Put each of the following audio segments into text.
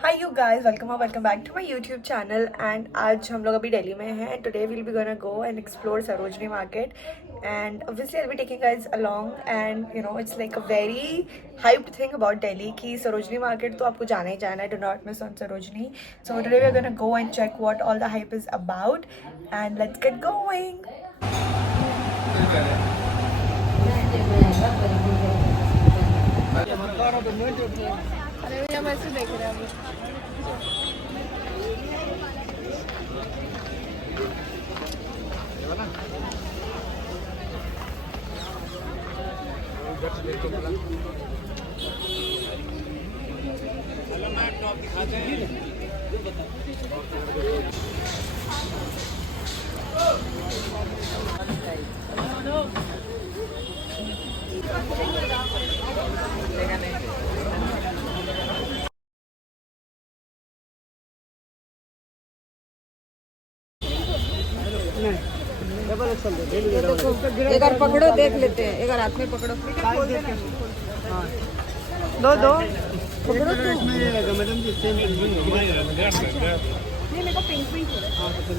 Hi you guys, welcome back to my YouTube channel. And आज हम लोग अभी दिल्ली में हैं and today we'll be gonna go and explore Sarojini market and obviously I will be taking guys along and you know it's like a very hyped thing about Delhi कि Sarojini market तो आपको जाना ही जाना है। Do not miss on Sarojini. So today we are gonna go and check what all the hype is about and let's get going. अरे भैया वैसे देख रहे हैं अभी। एक बार पकड़ो, देख लेते हैं। एक बार हाथ में पकड़ो, हाँ दो दो पकड़ो। मैडम जी सेम नहीं, मेरे को पिंक पिंक हो रहा है।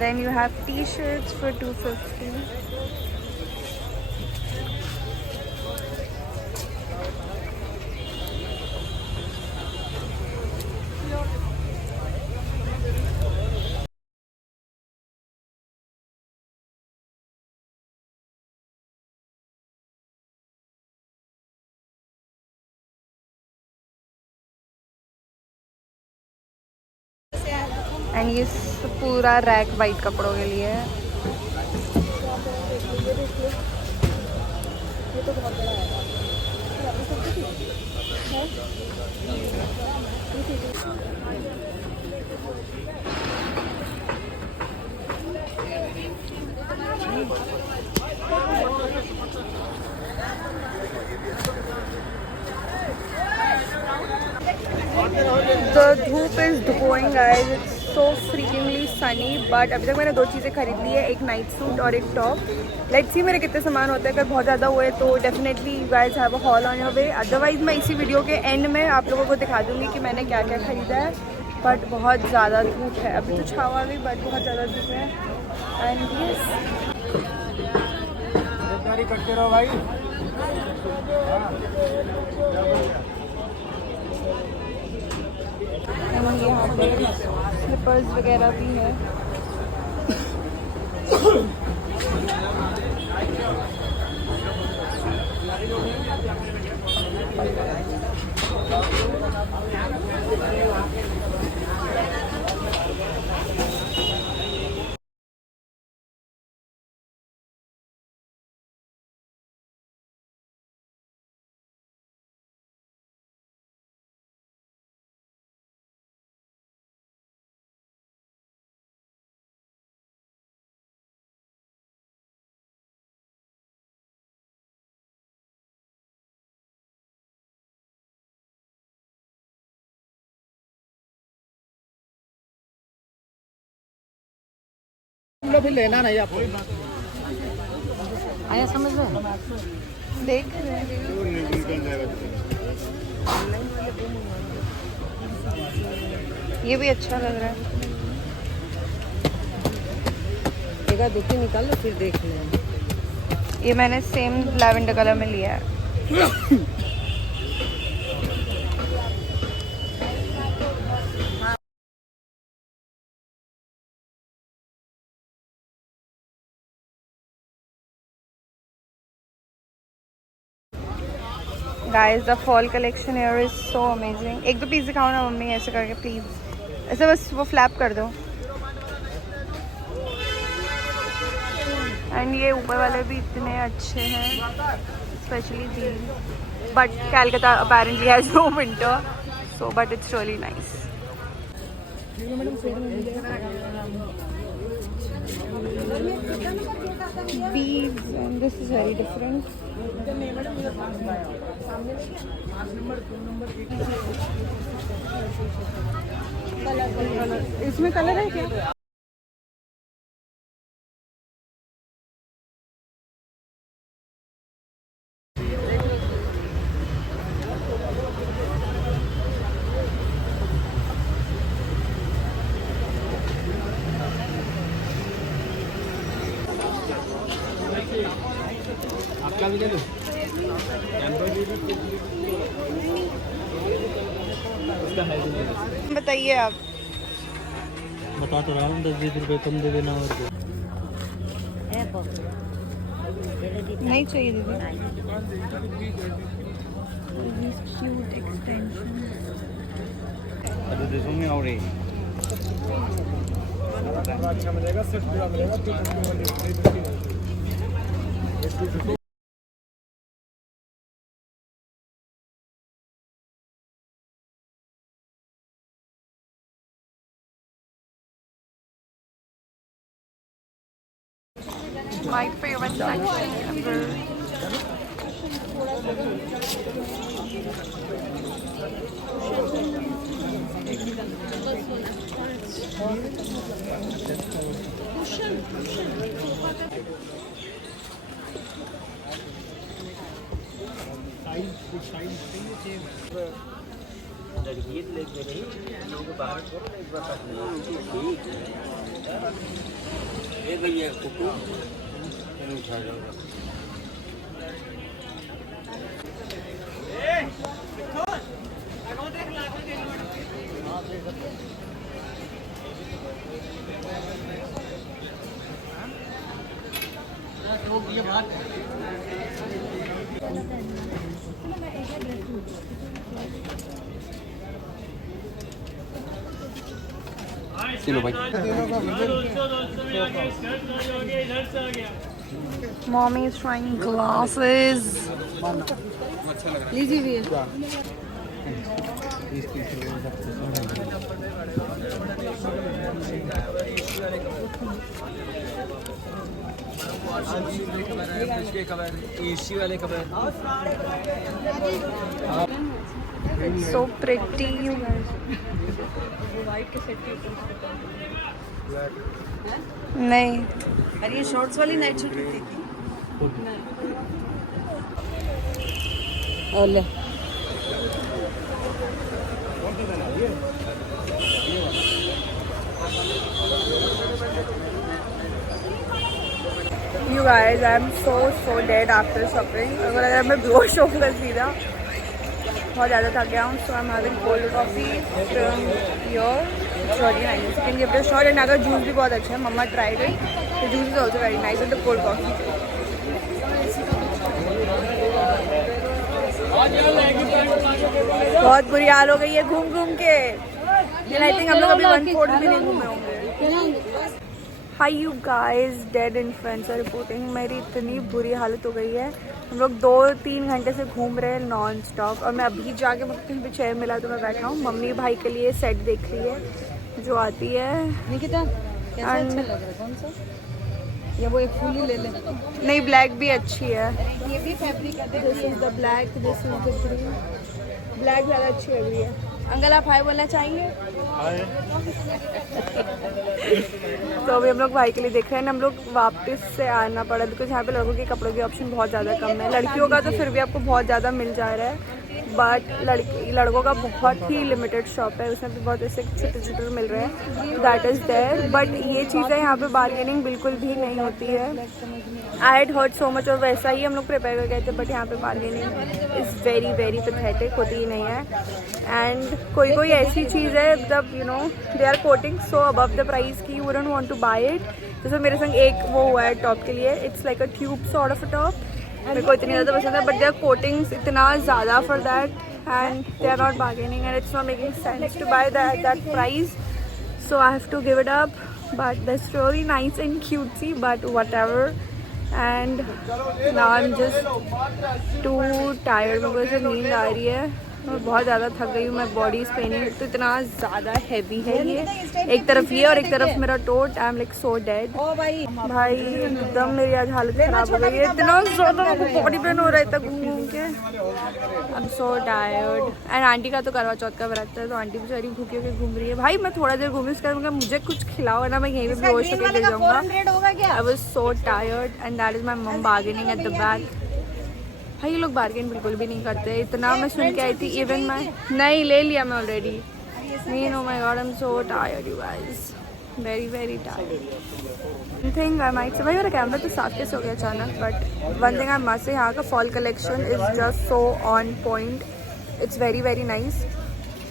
Then you have t-shirts for 250. एंड ये पूरा रैक वाइट कपड़ों के लिए है। The धूप is going guys, it's so freakingly sunny, but अभी तक मैंने दो चीज़ें खरीद ली है, एक नाइट सूट और एक टॉप। लेट्स सी मेरे कितने सामान होते हैं। अगर बहुत ज़्यादा हुए तो definitely you guys have a hall on your way. Otherwise मैं इसी वीडियो के एंड में आप लोगों को दिखा दूँगी कि मैंने क्या क्या खरीदा है। बट बहुत ज़्यादा धूप है, अभी तो छावा भी, बट बहुत ज़्यादा धूप है। एंड करते रहो भाई। यहाँ पे स्लीपर्स वगैरह भी है। भी लेना नहीं आपको आया समझ में? देख रहे हैं ये भी अच्छा लग रहा है। एक आध दुखी निकाल लो फिर देख लें। ये मैंने सेम लैवेंडर कलर में लिया है। Guys the fall collection here is so amazing. एक दो पीस दिखाओ ना मम्मी, ऐसे करके प्लीज। ऐसे बस वो फ्लैप कर दो। एंड ये ऊपर वाले भी इतने अच्छे हैं, specially these, but Calcutta apparently has no winter, so but it's really nice. beads, and this is very different. इसमें कलर है क्या? आपका भी ले लो। बताइए आप। बता तो रहा हूँ 10-20 रुपए कम दे देना और क्या। नहीं चाहिए दीदी। Cute extension. देशों में और अच्छा मिलेगा, सिर्फ पूरा मिलेगा। My favorite section ever. चलो भाई। Mommy is trying glasses. लीजिए भी। एसी वाले cover. It's so pretty, you guys. नहीं। अरे ये शॉर्ट्स वाली नाइट सूट थी। ओले You guys, I'm so dead after shopping. अगर मैं बेहोश होकर सीधा बहुत ज़्यादा थक गया हूँ. So I'm having cold coffee from here. It's very nice. You can give it a shot. And अगर जूस भी बहुत अच्छा है. Mama tried it. The juice is also very nice with the cold coffee. बहुत बुरी हाल हो गई है घूम घूम के. I think हम लोग अभी 1/4 भी नहीं घूमे होंगे. Hi you guys, dead infants are reporting. मेरी इतनी बुरी हालत हो गई है. हम लोग 2-3 घंटे से घूम रहे हैं नॉन स्टॉप. और मैं अभी जाके मुझे कहीं पे चेयर मिला तो मैं बैठा हूँ. मम्मी भाई के लिए सेट देख रही है जो आती है. निकिता कैसा अच्छा लग रहा है? कौन सा? या वो एक फुल ही ले ले। नहीं, ब्लैक भी अच्छी है. ये भी फैब्रिक है। This is the black, this is the green. Black ज़्यादा अच्छी लग रही है. अंकल आप हाय बोलना चाहिए. तो अभी हम लोग भाई के लिए देख रहे हैं. हम लोग वापस से आना पड़ा बिकॉज यहाँ पे लड़कों के कपड़ों के ऑप्शन बहुत ज़्यादा कम है. लड़कियों का तो फिर भी आपको बहुत ज़्यादा मिल जा रहा है. बट लड़कों का बहुत ही लिमिटेड शॉप है. उसमें भी बहुत ऐसे छोटे छोटे मिल रहे हैं. That is there. बट ये चीज़ें यहाँ पे बार्गेनिंग बिल्कुल भी नहीं होती है. I had heard so much. और वैसा ही हम लोग प्रिपेयर कर गए थे. बट यहाँ पे bargaining is very very pathetic. होती ही नहीं है. एंड कोई कोई ऐसी चीज़ है जब you know they are quoting so above the price की you wouldn't want to buy it. जैसे मेरे संग एक वो हुआ है टॉप के लिए. It's like a tube sort of a top. मेरे को इतनी ज़्यादा पसंद है. बट दे आर कोटिंग्स इतना ज़्यादा for that and they are not bargaining and it's not making sense to buy that price. So I have to give it up. But that's really nice and cutesy but whatever. And now I am just too tired. मेरे को ऐसे नींद आ रही है. मैं बहुत ज़्यादा थक गई हूँ, मैं बॉडी इज पेनिंग, तो इतना ज़्यादा हैवी है ये, एक तरफ ये और एक तरफ मेरा tote. I am like so dead भाई, एकदम मेरी आज हालत खराब हो गई है, इतना ज़्यादा बॉडी पेन हो रहा है तक घूम घूम के। I am so tired. And aunty का तो करवा चौथ का व्रत है, तो आंटी बेचारी भूखी होकर घूम रही है। भाई मैं थोड़ा देर घूमी, उसके बाद मुझे कुछ खिलाओ ना, मैं यहीं पे बेहोश होकर गिर जाऊँगा। I was so tired and that is my mum bargaining at the back. भाई ये लोग बार्गेन बिल्कुल भी नहीं करते, इतना मैं सुन के आई थी। इवन मैं नहीं ले लिया मैं already. Mean oh my God, I am so tired you guys, very very tired. Think I might say, भाई मेरा कैमरा तो साफ कैसे हो गया अचानक, but one thing I must say, यहाँ का fall collection is just so on point, it's very very nice.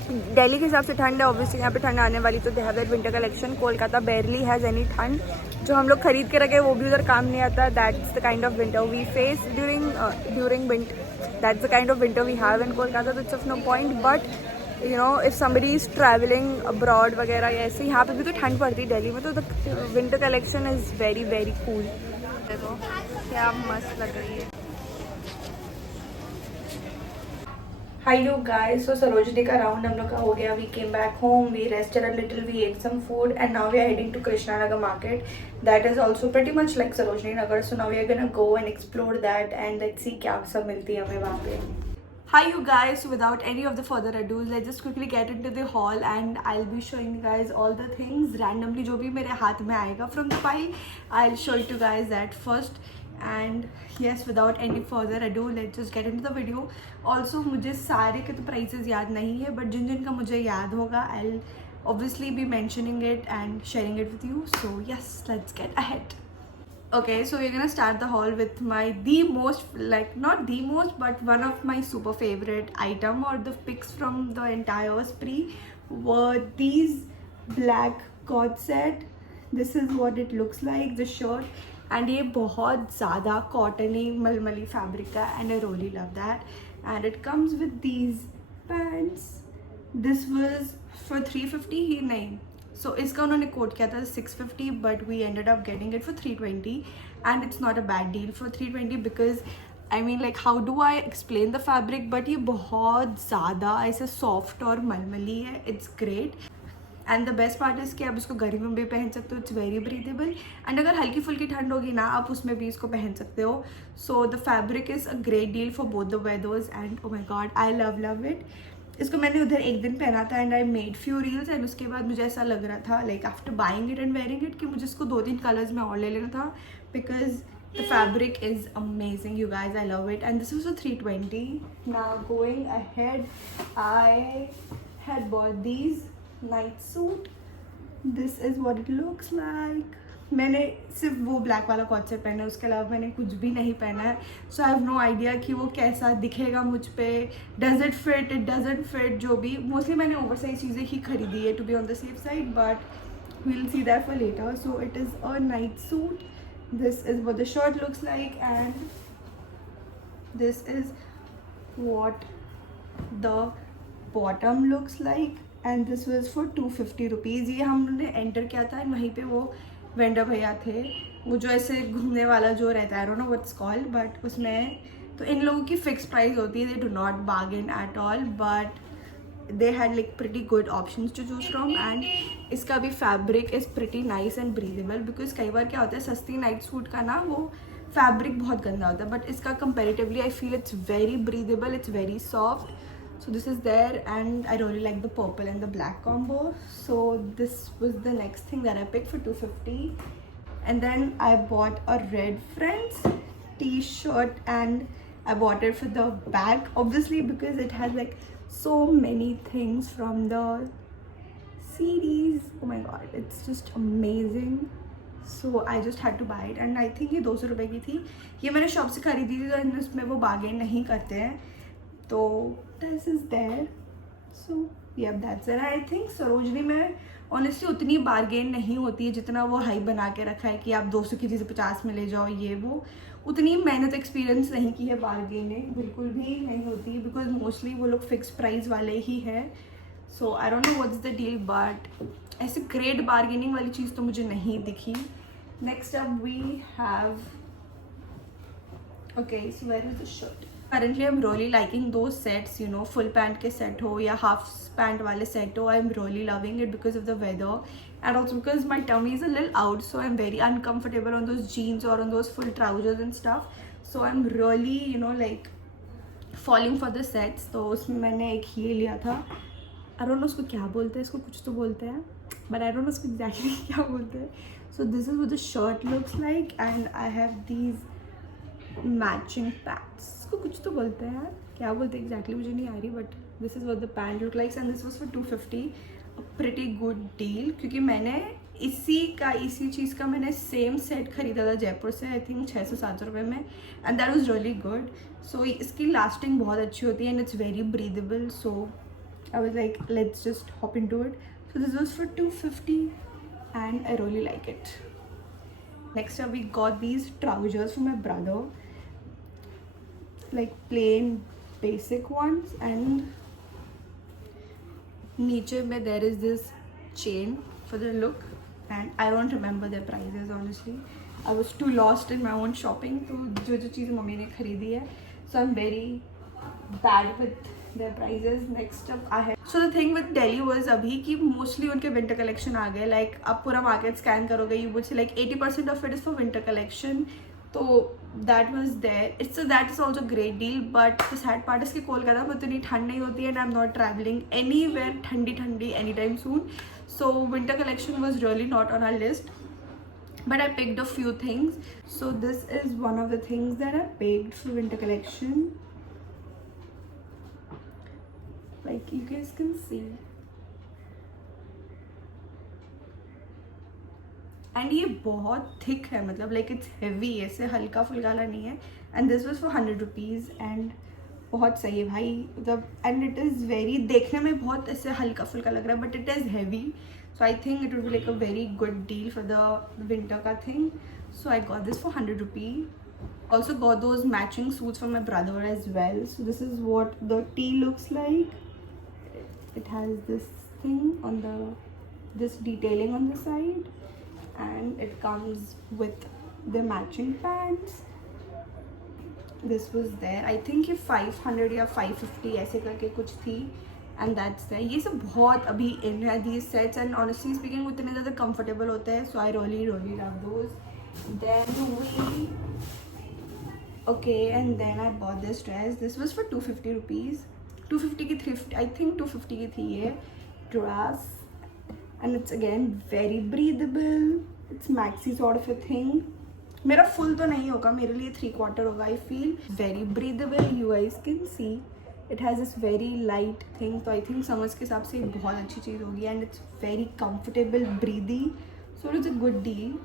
Delhi के हिसाब से ठंड है, ऑब्वियसली यहाँ पे ठंड आने वाली, तो they have that winter collection. Kolkata बेयरली हैज़ एनी ठंड, जो हम लोग खरीद के रखे वो भी उधर काम नहीं आता। That's the kind of winter we face during winter, that's the kind of winter we have in Kolkata, तो it's of no point. But you know if somebody is travelling abroad वगैरह या ऐसे, यहाँ पे भी तो ठंड पड़ती है दिल्ली में, तो the winter collection is very very cool. देखो क्या मस्त लग रही है। Hello guys, so Sarojini का राउंड हम लोग का हो गया. We came back home, we rested a little, we ate some food, and now we are heading to Krishnanagar market. That is also pretty much like Sarojini Nagar. So now we are gonna go and explore that and let's see क्या सब मिलती है हमें वहाँ पे. Hi you guys, so without any of the further ado, let's just quickly get into the haul and I'll be showing you guys all the things randomly जो भी मेरे हाथ में आएगा from the pile. I'll show you guys that first. And yes, without any further ado, let's just get into the video. Also मुझे सारे के तो prices याद नहीं है, but जिन जिन का मुझे याद होगा I'll obviously be mentioning it and sharing it with you. So yes, let's get ahead. Okay, so we're gonna start the haul with my not the most but one of my super favorite item, or the picks from the entire spree were these black cord set. This is what it looks like, the shirt. And ये बहुत ज़्यादा कॉटनी मलमली फैब्रिक का, and I really love that. And it comes with these pants. This was for 350 ही नहीं, so इसका उन्होंने कोट किया था 650, but we ended up getting it for 320, and it's not a bad deal for 320 because I mean like how do I explain the fabric, but ये बहुत ज़्यादा ऐसे soft और मलमली है, it's great. And the best part is कि आप इसको गर्मी में भी पहन सकते हो, इट्स वेरी ब्रीदेबल. एंड अगर हल्की फुल्की ठंड होगी ना, आप उसमें भी इसको पहन सकते हो. So the fabric is a great deal for both the weathers and oh my God I love it. इसको मैंने उधर एक दिन पहना था and I made few reels, एंड उसके बाद मुझे ऐसा लग रहा था like after buying it and wearing it कि मुझे इसको 2-3 कलर्स में और ले लेना था, because the fabric is amazing you guys, I love it. And this was 320. Now going ahead, I had bought these night suit. This is what it looks like. मैंने सिर्फ वो ब्लैक वाला कॉट सेट पहना है, उसके अलावा मैंने कुछ भी नहीं पहना है. So I have no idea कि वो कैसा दिखेगा मुझ पे. Does it fit, it doesn't fit, जो भी. मोस्टली मैंने ओवरसाइज चीज़ें ही खरीदी है to be on the safe side, but we will see that for later. So it is a night suit. This is what the shirt looks like and this is what the bottom looks like. And this was for 250 रुपीज़. ये हमने एंटर किया था एंड वहीं पे वो वेंडर भैया थे, वो जो ऐसे घूमने वाला जो रहता है, I don't know what's called, but उसमें तो इन लोगों की फिक्स प्राइस होती है, they do not bargain at all, but they had like pretty good options to choose from. And इसका भी fabric is pretty nice and breathable, because कई बार क्या होता है सस्ती नाइट सूट का ना वो फैब्रिक बहुत गंदा होता है, बट इसका comparatively I feel it's very breathable, it's very soft. So this is there, and I really like the purple and the black combo. So this was the next thing that I picked for 250. And then I bought a red Friends t-shirt, and I bought it for the back, obviously because it has like so many things from the series. Oh my god, it's just amazing. So I just had to buy it, and I think ये 200 रुपये की थी. ये मैंने शॉप से खरीदी थी, तो इसमें वो बार्गेन नहीं करते हैं, तो this is there. So yeah, that's it. I think Sarojini में ऑनेस्टली उतनी बार्गेन नहीं होती है जितना वो हाई बना के रखा है कि आप 200 की चीज़ें 50 में ले जाओ, ये वो. उतनी मैंने तो एक्सपीरियंस नहीं की है बार्गेनिंग, बिल्कुल भी नहीं होती, बिकॉज मोस्टली वो लोग फिक्स प्राइस वाले ही हैं. So I don't know what's the deal, but ऐसे ग्रेट बार्गेनिंग वाली चीज़ तो मुझे नहीं दिखी. Next up we have, okay, so where is the shirt. currently I'm really liking those sets, you know, full pant के set हो या half pant वाले set हो. I'm really loving it because of the weather and also because my tummy is a little out, so I'm very uncomfortable on those jeans or on those full trousers and stuff. So I'm really, you know, like falling for the sets. तो उसमें मैंने एक ये लिया था. I don't know उसको क्या बोलते हैं, इसको कुछ तो बोलते हैं, but I don't know उसको exactly क्या बोलते हैं. So this is what the shirt looks like and I have these matching pants. इसको कुछ तो बोलते हैं यार, क्या बोलते हैं exactly मुझे नहीं आ रही, but this is what the pant look like and this was for 250. A pretty good deal क्योंकि मैंने इसी चीज़ का मैंने सेम सेट खरीदा था जयपुर से, आई थिंक 600-700 रुपये में, and that was really good. So इसकी लास्टिंग बहुत अच्छी होती है and it's very breathable. So I was like let's just hop into it. So this was for 250 and I really like it. Next up we got these trousers for my brother, like plain basic ones, and niche mein there is this chain for the look and I don't remember their prices honestly. I was too lost in my own shopping. तो जो चीज़ें मम्मी ने खरीदी है, so I'm very bad with their prices. Next up I have, so the thing with Delhi was अभी कि mostly उनके winter collection आ गए. Like आप पूरा market scan करोगे, you would see like 80% of it is for winter collection. तो that was there. That is also great deal. But the sad part is कि कोलकाता में उतनी ठंड नहीं होती है and I'm not traveling anywhere ठंडी anytime soon. So winter collection was really not on our list. But I picked a few things. So this is one of the things that I picked for winter collection. Like you guys can see, and ये बहुत thick है, मतलब like it's heavy, ऐसे हल्का फुल्का नहीं है. And this was for 100 rupees and बहुत सही है भाई, मतलब and it is very, देखने में बहुत ऐसे हल्का फुल्का लग रहा है but it is heavy. So I think it would be like a very good deal for the winter का thing. So I got this for 100 rupees. Also got those matching suits for my brother as well. So this is what the tee looks like. It has this thing on this detailing on the side and it comes with the matching pants. This was there, I think ये 500 या 550 ऐसे करके कुछ थी and that's there. ये सब बहुत अभी in है these sets and honestly speaking उतने ज़्यादा comfortable होते हैं, so I really love those. Then and then I bought this dress. This was for 250 rupees. 250 की 350, I think 250 की थी ये dress and it's again very breathable. It's maxi sort of a thing. मेरा full तो नहीं होगा, मेरे लिए 3/4 होगा. I feel very breathable. You guys can see it has this very light thing. तो I think summers के हिसाब से बहुत अच्छी चीज़ होगी and it's very comfortable, breathy. So it's a good deal.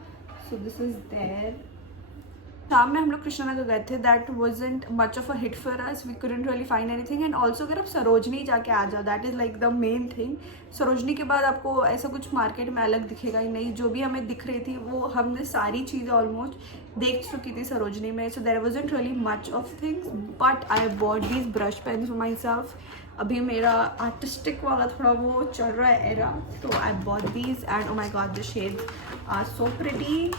So this is there. शाम में हम लोग कृष्णानगर गए थे. That wasn't much of a hit for us. We couldn't really find anything. And also अगर आप सरोजनी जाके आ जाओ, that is like the main thing. Sarojini के बाद आपको ऐसा कुछ मार्केट में अलग दिखेगा ही नहीं. जो भी हमें दिख रही थी वो हमने सारी चीज़ें ऑलमोस्ट देख चुकी थी सरोजनी में. So there wasn't really much of things but I bought these brush pens for myself. अभी मेरा आर्टिस्टिक वाला थोड़ा वो चल रहा है एरा, तो I bought these and oh my God the shades are so pretty.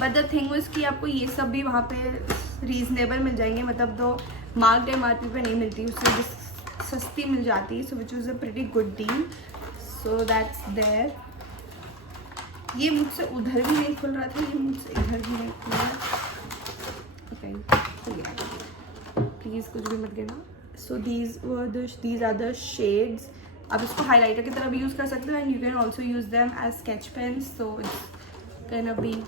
But the thing was कि आपको ये सब भी वहाँ पे रीजनेबल मिल जाएंगे, मतलब दो मार्क्ड MRP पे नहीं मिलती, उससे सस्ती मिल जाती है. So which was a pretty good deal. So that's there. ये मुझसे उधर भी नहीं खुल रहा था, ये मुझसे इधर भी नहीं खुल रहा. ओके प्लीज़ कुछ भी मत गिरना. सो these are the shades. आप इसको हाईलाइटर की तरह भी यूज़ कर सकते हो and you can also use them as sketch pens. So it's can be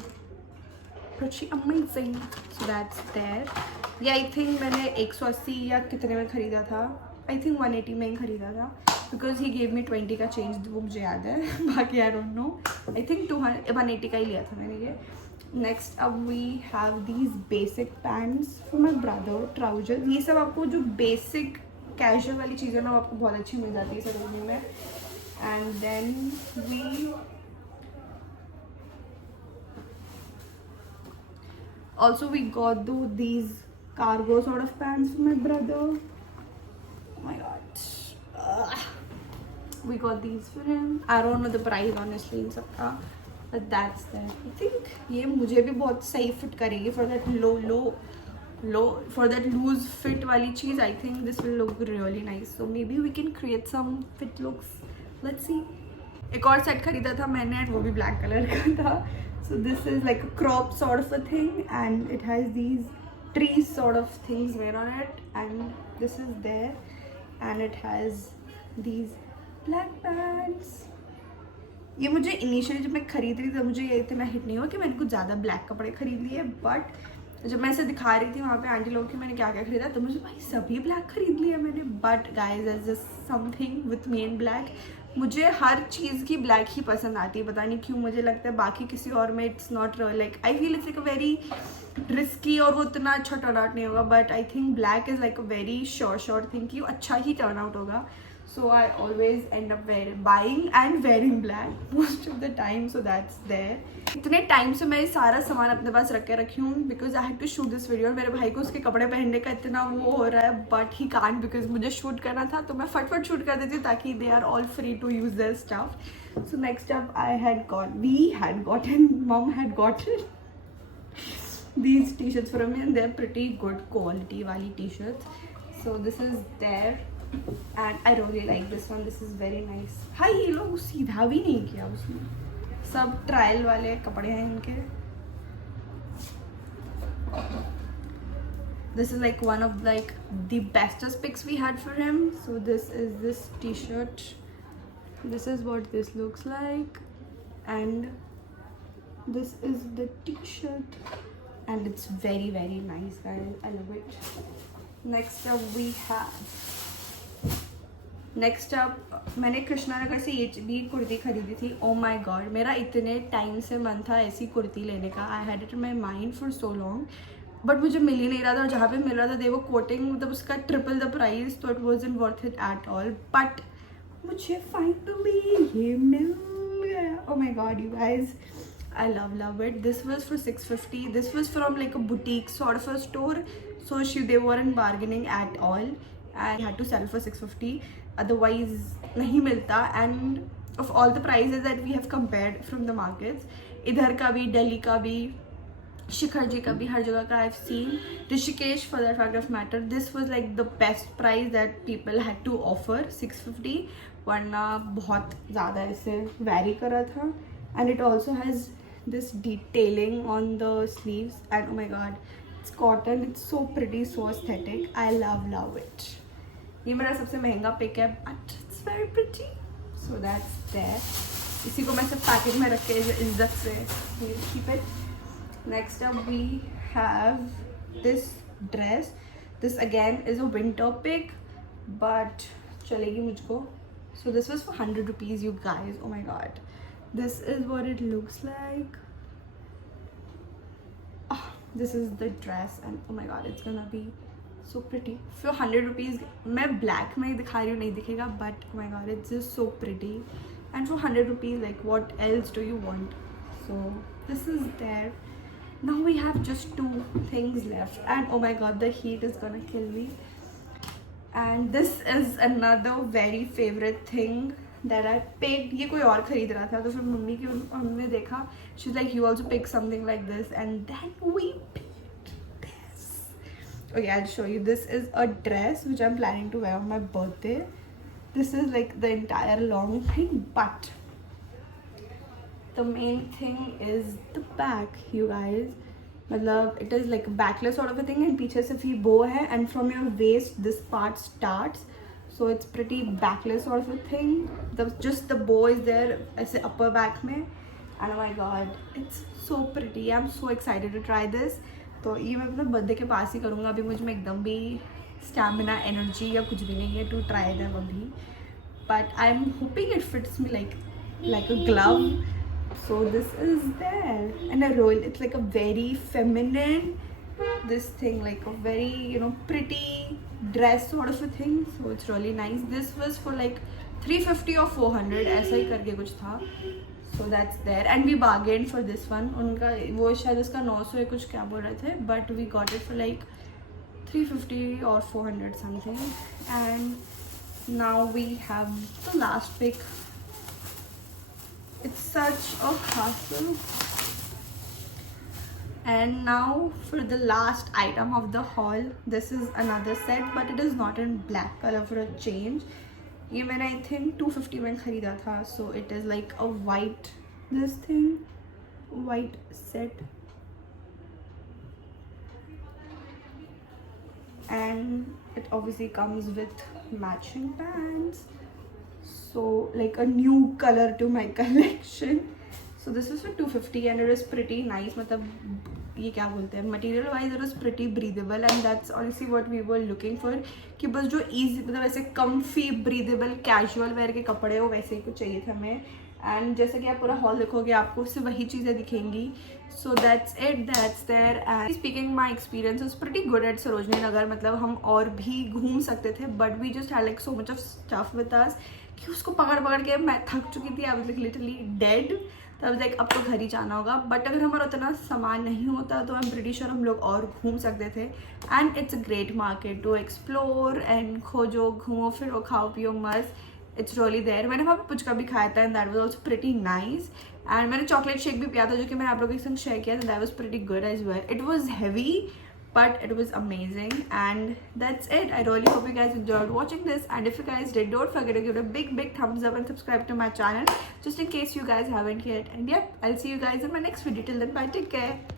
pretty amazing. So that's there. Yeah, I think मैंने 180 या कितने में ख़रीदा था. I think 180 में ही ख़रीदा था because he gave me 20 का change, वो मुझे याद है. बाकी I don't know. I think 180 का ही लिया था मैंने ये. Next up we have these basic pants for my brother, trousers. ये सब आपको जो basic casual वाली चीज़ें ना आपको बहुत अच्छी मिल जाती है सरोजनी में. And then we also got these cargo sort of pants for my brother. Oh my god. We got these for him. I don't know the price honestly in सबका, but that's that. I think ये मुझे भी बहुत सही फिट करेगी for that low low, for that loose fit wali cheese, I think this will look really nice. So maybe we can create some fit looks. Let's see. एक और सेट खरीदा था मैंने, वो भी ब्लैक कलर का था. So this is like a crop sort of a thing, and it has these trees sort of things made on it, and this is there, and it has these black pants. ये मुझे इनिशियली जब मैं खरीद रही थी तब मुझे ये इतना हिट नहीं हुआ कि मैंने कुछ ज़्यादा ब्लैक कपड़े खरीद लिए, बट जब मैं इसे दिखा रही थी वहाँ पे आंटी लोग कि मैंने क्या क्या खरीदा, तो मुझे भाई सभी ब्लैक खरीद लिया मैंने. But guys is just something with me इन ब्लैक. मुझे हर चीज़ की ब्लैक ही पसंद आती है, पता नहीं क्यों. मुझे लगता है बाकी किसी और में it's not like, I feel it's like a very risky और वो इतना अच्छा टर्न आउट नहीं होगा. But I think black is like a very sure thing कि अच्छा ही टर्न आउट होगा. So I always end up buying and wearing black most of the time. So that's there. इतने टाइम से मैं ये सारा सामान अपने पास रख के रखी हूँ because I had to shoot this video. और मेरे भाई को उसके कपड़े पहनने का इतना वो हो रहा है, but he can't because मुझे शूट करना था, तो मैं फटफट शूट कर देती हूँ ताकि they are all free to use their stuff. So next up we had gotten, mom had gotten these t-shirts from me, and they're pretty good quality wali t-shirts. So this is there. And I really like this one. This is very nice. हाँ, ये लोग सीधा भी नहीं किया उसने, सब ट्रायल वाले कपड़े हैं इनके. This is like one of like the bestest picks we had for him. So this is this t-shirt. This is what this looks like, and this is the t-shirt, and it's very very nice guys. I love it. Next up we have मैंने कृष्णा नगर से ये भी कुर्ती खरीदी थी. ओ my God, मेरा इतने टाइम से मन था ऐसी कुर्ती लेने का. I had it in my mind for so long, but मुझे मिल ही नहीं रहा था. और जहाँ पे मिल रहा था दे वो कोटिंग, मतलब उसका ट्रिपल द प्राइस, तो it wasn't worth it at all. But मुझे फाइनली ये मिल गया. Oh my god you guys, I love it. This was for 650. This was from like a boutique sort of a store, so they weren't bargaining at all, and I had to sell for 650. Otherwise नहीं मिलता. And of all the prices that we have compared from the markets, इधर का भी, दिल्ली का भी, शिखर जी का भी, हर जगह का I've seen, Rishikesh for that fact of matter, this was like the best price that people had to offer, 650. वरना बहुत ज़्यादा इसे vary कर रहा था. And it also has this detailing on the sleeves, and oh my god, it's cotton, it's so pretty, so aesthetic. I love it. ये मेरा सबसे महंगा पिक है, but it's very pretty. So that's there. इसी को मैं सब पैकेट में रख के इज्जत से keep it. Next up we have this dress. This again is a winter pick, but चलेगी मुझको. So this was for 100 rupees, you guys. Oh my god. This is what it looks like. Oh, this is the dress, and oh my god, it's gonna be so pretty. For 100 rupees, मैं black में दिखा रही हूँ, नहीं दिखेगा, but oh my god, it's just so pretty. And for 100 rupees, like what else do you want? So this is there. Now we have just 2 things left, and oh my god, the heat is gonna kill me. And this is another very favorite thing that I picked. ये कोई और खरीद रहा था, तो फिर मम्मी की हमने देखा, she's like you also pick something like this, and then we picked this. Okay, I'll show you. This is a dress which I'm planning to wear on my birthday. This is like the entire long thing, but the main thing is the back, you guys. मतलब it is like a backless sort of a thing, and पीछे से भी bow है, and from your waist this part starts, so it's pretty backless sort of a thing. Just the bow is there ऐसे upper back में, and oh my god, it's so pretty. I'm so excited to try this. तो ये मैं अपने बर्थडे के पास ही करूँगा. अभी मुझ में एकदम भी स्टैमिना, एनर्जी या कुछ भी नहीं है to try them अभी, but I'm hoping it fits me like a glove. So this is there, and a roll. It's like a very feminine, this thing, like a very pretty dress sort of a thing. So it's really nice. This was for like 350 or 400 ऐसा ही करके कुछ था. So that's there, and we bargained for this one. उनका वो शायद उसका 900 है कुछ क्या बोल रहे थे, but we got it for like 350 or 400 something. And now we have the last pick. It's such a hassle. And now for the last item of the haul, this is another set but it is not in black color for a change. ये मैंने I think 250 में खरीदा था, so it is like a white this thing, white set, and it obviously comes with matching pants, so like a new color to my collection. So this is for 250 and it is pretty nice. मतलब ये क्या बोलते हैं, material wise it is pretty breathable and that's honestly what we were looking for, कि बस जो ईजी मतलब ऐसे कम्फी ब्रीदेबल कैजुअल वेयर के कपड़े हो वैसे ही कुछ चाहिए था हमें. एंड जैसे कि आप पूरा हॉल देखोगे आपको उससे वही चीज़ें दिखेंगी. So that's it, that's there. And speaking my experience is pretty good at Sarojini Nagar. मतलब हम और भी घूम सकते थे but we just had like so much of stuff with us कि उसको पकड़ पकड़ के मैं थक चुकी थी. I was like literally dead. तब लाइक अब तो घर ही जाना होगा. बट अगर हमारा उतना सामान नहीं होता तो आई एम प्रीटी श्योर हम लोग और घूम सकते थे. And it's a great market to explore and खोजो घूमो फिरो खाओ पियो मस्त. It's really there. मैंने वहाँ पे पुचका भी खाया था and that was also pretty nice. And मैंने चॉकलेट शेक भी पिया था जो कि मैंने आप लोगों के संग शेयर किया था. That was pretty good as well. It was heavy but it was amazing. And that's it. I really hope you guys enjoyed watching this, and if you guys did, don't forget to give it a big thumbs up and subscribe to my channel just in case you guys haven't yet. And yep, I'll see you guys in my next video. Till then, bye, take care.